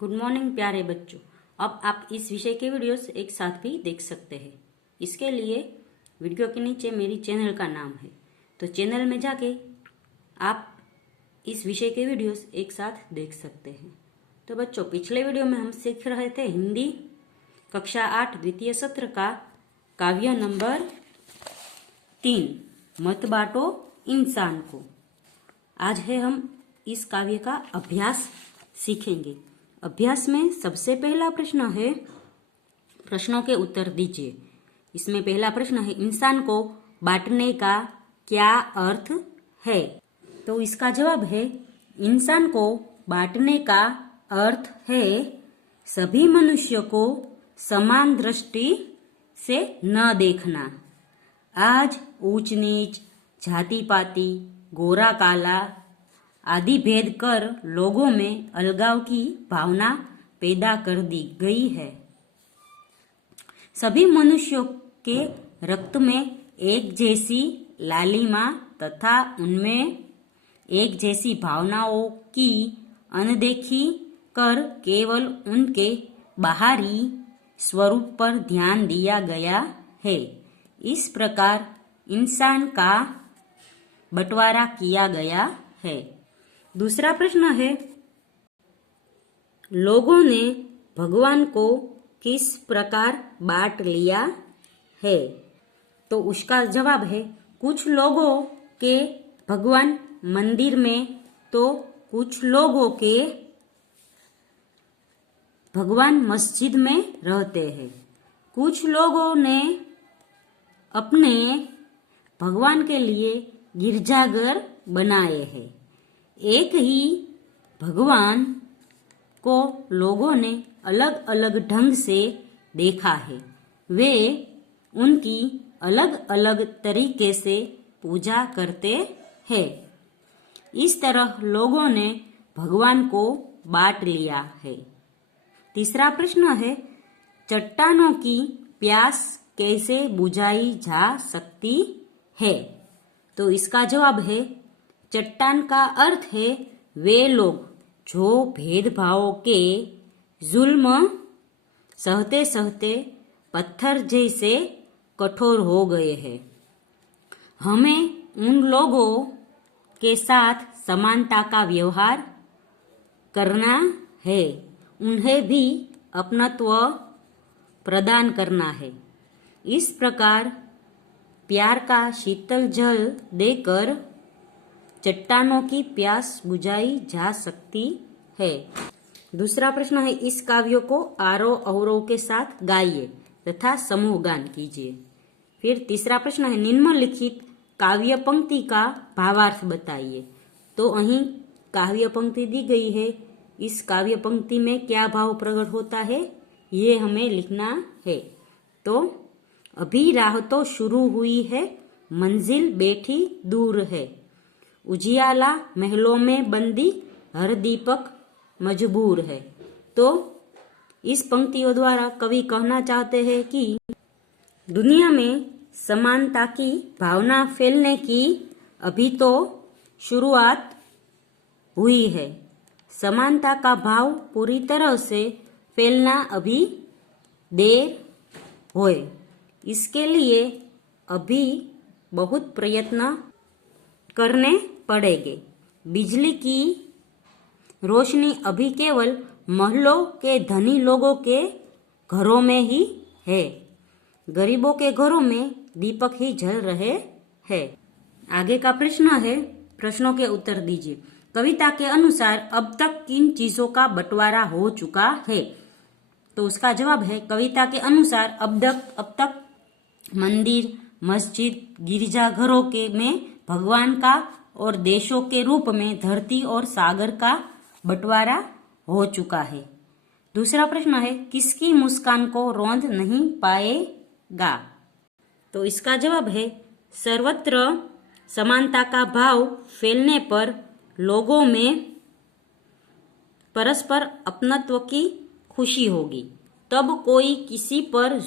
Good morning प्यारे बच्चों। अब आप इस विषय के वीडियोस एक साथ भी देख सकते हैं। इसके लिए वीडियो के नीचे मेरी चैनल का नाम है, तो चैनल में जाके आप इस विषय के वीडियोस एक साथ देख सकते हैं। तो बच्चों, पिछले वीडियो में हम सीख रहे थे हिंदी कक्षा 8 द्वितीय सत्र का काव्य नंबर 3 मत बांटो इंसान को। आज है हम इस काव्य का अभ्यास सीखेंगे। अभ्यास में सबसे पहला प्रश्न है, प्रश्नों के उत्तर दीजिए। इसमें पहला प्रश्न है, इंसान को बांटने का क्या अर्थ है? तो इसका जवाब है, इंसान को बांटने का अर्थ है सभी मनुष्यों को समान दृष्टि से न देखना। आज ऊंच नीच, जाति पाति, गोरा काला आदि भेद कर लोगों में अलगाव की भावना पैदा कर दी गई है। सभी मनुष्यों के रक्त में एक जैसी लालिमा तथा उनमें एक जैसी भावनाओं की अनदेखी कर केवल उनके बाहरी स्वरूप पर ध्यान दिया गया है। इस प्रकार इंसान का बंटवारा किया गया है। दूसरा प्रश्न है, लोगों ने भगवान को किस प्रकार बांट लिया है? तो उसका जवाब है, कुछ लोगों के भगवान मंदिर में तो कुछ लोगों के भगवान मस्जिद में रहते हैं। कुछ लोगों ने अपने भगवान के लिए गिरजाघर बनाए हैं। एक ही भगवान को लोगों ने अलग अलग ढंग से देखा है। वे उनकी अलग अलग तरीके से पूजा करते हैं। इस तरह लोगों ने भगवान को बांट लिया है। तीसरा प्रश्न है, चट्टानों की प्यास कैसे बुझाई जा सकती है? तो इसका जवाब है, चट्टान का अर्थ है वे लोग जो भेदभाव के जुल्म सहते सहते पत्थर जैसे कठोर हो गए हैं। हमें उन लोगों के साथ समानता का व्यवहार करना है, उन्हें भी अपनत्व प्रदान करना है। इस प्रकार प्यार का शीतल जल देकर चट्टानों की प्यास बुझाई जा सकती है। दूसरा प्रश्न है, इस काव्य को आरोह अवरोह के साथ गाइए तथा समूह गान कीजिए। फिर तीसरा प्रश्न है, निम्नलिखित काव्य पंक्ति का भावार्थ बताइए। तो અહીં काव्य पंक्ति दी गई है। इस काव्य पंक्ति में क्या भाव प्रकट होता है ये हमें लिखना है। तो अभी राह तो शुरू हुई है, मंजिल बैठी दूर है। उजियाला महलों में बंदी, हर दीपक मजबूर है। तो इस पंक्तियों द्वारा कवि कहना चाहते हैं कि दुनिया में समानता की भावना फैलने की अभी तो शुरुआत हुई है। समानता का भाव पूरी तरह से फैलना अभी देर होए। इसके लिए अभी बहुत प्रयत्न करने पड़ेंगे। बिजली की रोशनी अभी केवल महलों के धनी लोगों के घरों में ही है। गरीबों के घरों में दीपक ही जल रहे हैं। आगे का प्रश्न है, प्रश्नों के उत्तर दीजिए। कविता के अनुसार अब तक किन चीजों का बंटवारा हो चुका है? तो उसका जवाब है, कविता के अनुसार अब तक मंदिर, मस्जिद, गिरजाघरों के में भगवान का और देशों के रूप में धरती और सागर का बंटवारा हो चुका है। दूसरा प्रश्न है, किसकी मुस्कान को रौंद नहीं पाएगा? तो इसका जवाब है, सर्वत्र समानता का भाव फैलने पर लोगों में परस्पर अपनत्व की खुशी होगी। तब कोई किसी पर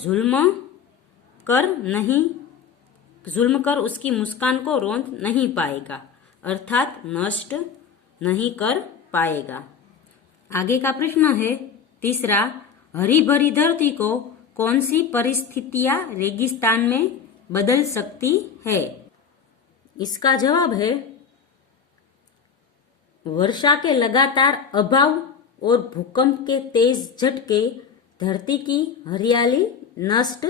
जुल्म कर उसकी मुस्कान को रौंद नहीं पाएगा, अर्थात नष्ट नहीं कर पाएगा। आगे का प्रश्न है तीसरा, हरी भरी धरती को कौन सी परिस्थितियां रेगिस्तान में बदल सकती है? इसका जवाब है वर्षा के लगातार अभाव और भूकंप के तेज झटके धरती की हरियाली नष्ट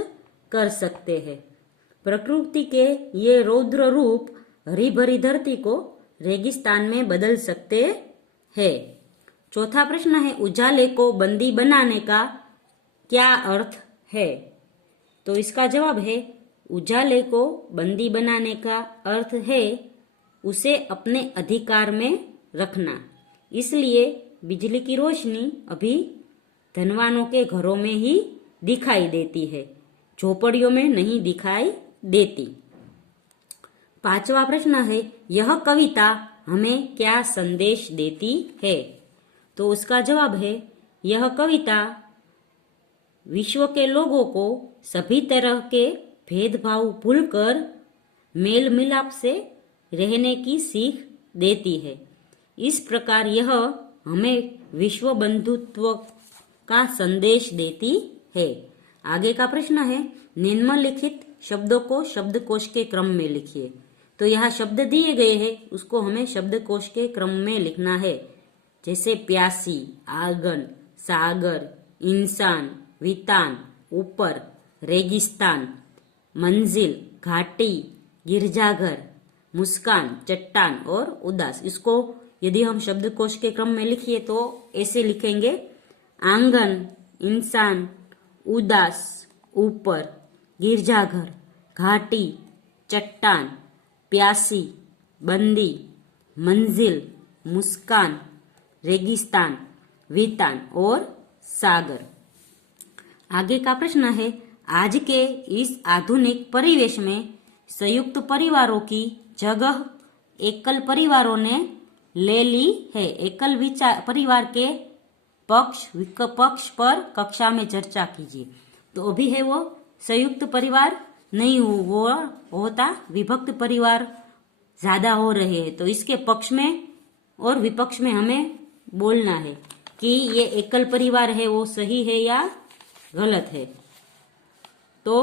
कर सकते हैं। प्रकृति के ये रौद्र रूप हरी भरी धरती को रेगिस्तान में बदल सकते हैं। चौथा प्रश्न है, उजाले को बंदी बनाने का क्या अर्थ है? तो इसका जवाब है उजाले को बंदी बनाने का अर्थ है उसे अपने अधिकार में रखना। इसलिए बिजली की रोशनी अभी धनवानों के घरों में ही दिखाई देती है, झोपड़ियों में नहीं दिखाई देती। पांचवा प्रश्न है, यह कविता हमें क्या संदेश देती है? तो उसका जवाब है यह कविता विश्व के लोगों को सभी तरह के भेदभाव भूलकर मेल मिलाप से रहने की सीख देती है। इस प्रकार यह हमें विश्व बंधुत्व का संदेश देती है। आगे का प्रश्न है, निम्नलिखित शब्दों को शब्दकोश के क्रम में लिखिए। तो यहाँ शब्द दिए गए हैं, उसको हमें शब्दकोश के क्रम में लिखना है। जैसे प्यासी, आंगन, सागर, इंसान, वितान, ऊपर, रेगिस्तान, मंजिल, घाटी, गिरजाघर, मुस्कान, चट्टान और उदास। इसको यदि हम शब्दकोश के क्रम में लिखिए तो ऐसे लिखेंगे, आंगन, इंसान, उदास, ऊपर, गिरजाघर, घाटी, चट्टान, प्यासी, बंदी, मंजिल, मुस्कान, रेगिस्तान, वितान और सागर। आगे का प्रश्न है, आज के इस आधुनिक परिवेश में संयुक्त परिवारों की जगह एकल परिवारों ने ले ली है। एकल परिवार के पक्ष विपक्ष पर कक्षा में चर्चा कीजिए। तो अभी है वो संयुक्त परिवार नहीं वो होता, विभक्त परिवार ज्यादा हो रहे हैं। तो इसके पक्ष में और विपक्ष में हमें बोलना है कि ये एकल परिवार है वो सही है या गलत है। तो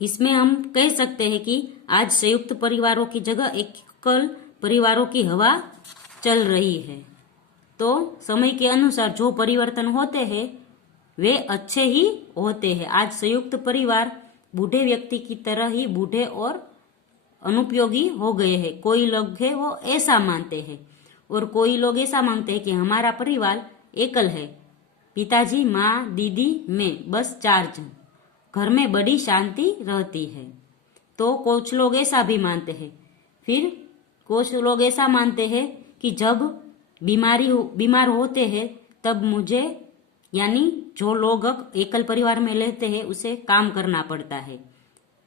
इसमें हम कह सकते हैं कि आज संयुक्त परिवारों की जगह एकल परिवारों की हवा चल रही है। तो समय के अनुसार जो परिवर्तन होते हैं वे अच्छे ही होते हैं। आज संयुक्त परिवार बूढ़े व्यक्ति की तरह ही बूढ़े और अनुपयोगी हो गए हैं। कोई लोग है वो ऐसा मानते हैं और कोई लोग ऐसा मानते हैं कि हमारा परिवार एकल है, पिताजी, माँ, दीदी, मैं, बस 4 जन, घर में बड़ी शांति रहती है। तो कुछ लोग ऐसा भी मानते हैं। फिर कुछ लोग ऐसा मानते हैं कि जब बीमार होते हैं तब मुझे यानी जो लोग एकल परिवार में रहते हैं उसे काम करना पड़ता है।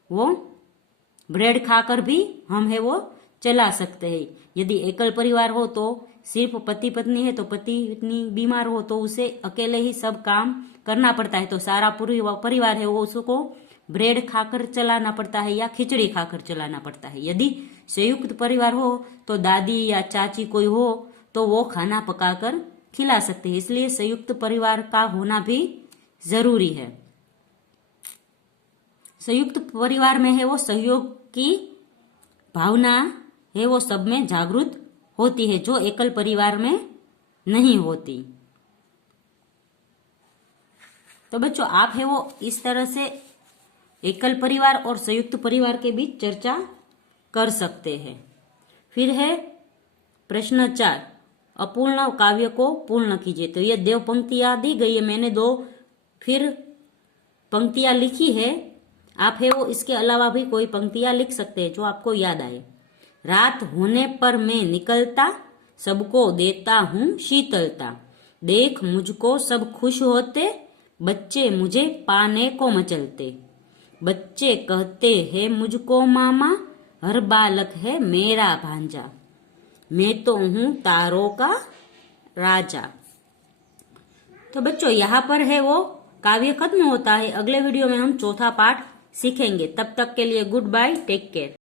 वो ब्रेड खाकर भी हम है वो चला सकते हैं। यदि एकल परिवार हो तो सिर्फ पति पत्नी है तो पति पत्नी बीमार हो तो उसे अकेले ही सब काम करना पड़ता है। तो सारा परिवार है वो उसको ब्रेड खाकर चलाना पड़ता है या खिचड़ी खाकर चलाना पड़ता है। यदि संयुक्त परिवार हो तो दादी या चाची कोई हो तो वो खाना पकाकर खिला सकते हैं। इसलिए संयुक्त परिवार का होना भी जरूरी है। संयुक्त परिवार में है वो सहयोग की भावना है वो सब में जागृत होती है, जो एकल परिवार में नहीं होती। तो बच्चों आप है वो इस तरह से एकल परिवार और संयुक्त परिवार के बीच चर्चा कर सकते हैं। फिर है प्रश्न 4, अपूर्ण काव्य को पूर्ण कीजिए। तो ये 2 पंक्तियां दी गई है, मैंने 2 फिर पंक्तियां लिखी है। आप है वो इसके अलावा भी कोई पंक्तियां लिख सकते हैं जो आपको याद आए। रात होने पर मैं निकलता, सबको देता हूँ शीतलता, देख मुझको सब खुश होते, बच्चे मुझे पाने को मचलते, बच्चे कहते हैं मुझको मामा, हर बालक है मेरा भांजा, मैं तो हूँ तारों का राजा। तो बच्चों यहाँ पर है वो काव्य खत्म होता है। अगले वीडियो में हम चौथा पाठ सीखेंगे। तब तक के लिए गुड बाय, टेक केयर।